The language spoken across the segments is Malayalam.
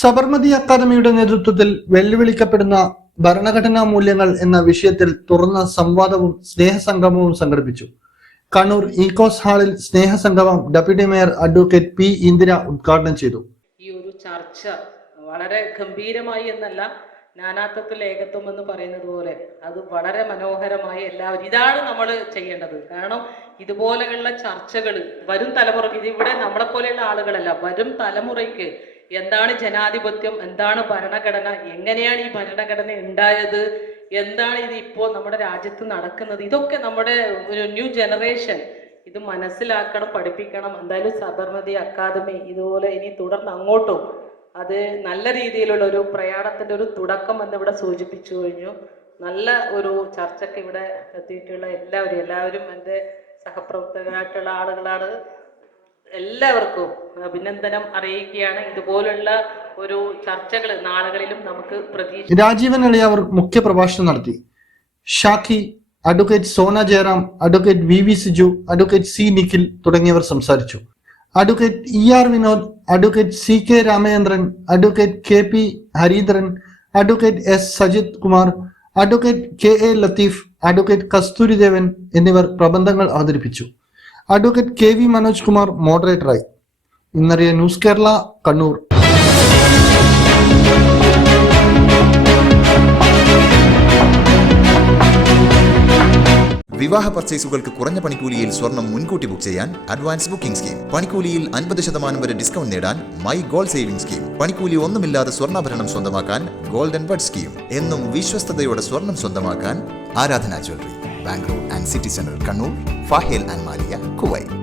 സബർമതി അക്കാദമിയുടെ നേതൃത്വത്തിൽ വെല്ലുവിളിക്കപ്പെടുന്ന ഭരണഘടനാ മൂല്യങ്ങൾ എന്ന വിഷയത്തിൽ തുറന്ന സംവാദവും സ്നേഹസംഗമവും സംഘടിപ്പിച്ചു. കണ്ണൂർ ഈക്കോസ് ഹാളിൽ സ്നേഹസംഗമം deputy mayor advocate P Indira ഉദ്ഘാടനം ചെയ്തു. ഈ ഒരു ചർച്ച വളരെ ഗംഭീരമായി എന്നല്ല, നാനാത്വത്തിൽ ഏകത്വം എന്ന് പറയുന്നത് പോലെ അത് വളരെ മനോഹരമായി എല്ലാവരും ഇതാണ് നമ്മൾ ചെയ്യേണ്ടത്. കാരണം ഇതുപോലെയുള്ള ചർച്ചകൾ വരും തലമുറയ്ക്ക്, ഇതിവിടെ നമ്മളെ പോലെയുള്ള ആളുകളല്ല, വരും തലമുറയ്ക്ക് എന്താണ് ജനാധിപത്യം, എന്താണ് ഭരണഘടന, എങ്ങനെയാണ് ഈ ഭരണഘടന ഉണ്ടായത്, എന്താണ് ഇത് ഇപ്പോൾ നമ്മുടെ രാജ്യത്ത് നടക്കുന്നത്, ഇതൊക്കെ നമ്മുടെ ഒരു ന്യൂ ജനറേഷൻ ഇത് മനസ്സിലാക്കണം, പഠിപ്പിക്കണം. എന്തായാലും സബർമതി അക്കാദമി ഇതുപോലെ ഇനി തുടർന്ന് അങ്ങോട്ടും അത് നല്ല രീതിയിലുള്ള ഒരു പ്രയാണത്തിന്റെ ഒരു തുടക്കം എന്നിവിടെ സൂചിപ്പിച്ചു കഴിഞ്ഞു. നല്ല ഒരു ചർച്ചയ്ക്ക് ഇവിടെ എത്തിയിട്ടുള്ള എല്ലാവരും എൻ്റെ സഹപ്രവർത്തകരായിട്ടുള്ള ആളുകളാണ്. എല്ലാവർക്കും അഭിനന്ദനം അറിയിക്കുകയാണ്. ഇതുപോലുള്ള ഒരു ചർച്ചകൾ നാളുകളിലും നമുക്ക് പ്രതീക്ഷിക്കാം. രാജീവൻ എളിയാവർ മുഖ്യപ്രഭാഷണം നടത്തി. ഷാഖി, advocate Sona Jayaram, advocate V Siju, advocate C Nikhil തുടങ്ങിയവർ സംസാരിച്ചു. Advocate ER Vinod, advocate CK Ramachandran, advocate KP Harindran, advocate S Sajith Kumar, advocate KA Latheef, advocate Kasthuridevan എന്നിവർ പ്രബന്ധങ്ങൾ അവതരിപ്പിച്ചു. അഡ്വക്കേറ്റ് KV മനോജ് കുമാർ മോഡറേറ്ററായി. ഇന്നറിയ ന്യൂസ് കേരള, കണ്ണൂർ. വിവാഹ പർച്ചേസുകൾക്ക് കുറഞ്ഞ പണിക്കൂലിയിൽ സ്വർണം മുൻകൂട്ടി ബുക്ക് ചെയ്യാൻ അഡ്വാൻസ് ബുക്കിംഗ് സ്കീം. പണിക്കൂലിയിൽ 50% വരെ ഡിസ്കൗണ്ട് നേടാൻ മൈ ഗോൾഡ് സേവിംഗ് സ്കീം. പണിക്കൂലി ഒന്നുമില്ലാതെ സ്വർണ്ണാഭരണം സ്വന്തമാക്കാൻ ഗോൾഡൻ ബഡ് സ്കീം. എന്നും വിശ്വസ്തയോടെ സ്വർണം സ്വന്തമാക്കാൻ ആരാധന jewellery, Bangalore and city centre, Kannur, ഫാഹേൽ and Maliya, Kuwait.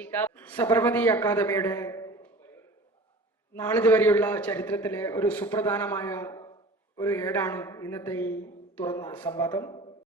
പ്രതീക്ഷിക്കാം. സബർമതി അക്കാദമിയുടെ നാളിതുവരെയുള്ള ചരിത്രത്തിലെ ഒരു സുപ്രധാനമായ ഒരു ഏടാണ് ഇന്നത്തെ ഈ തുറന്ന സംവാദം.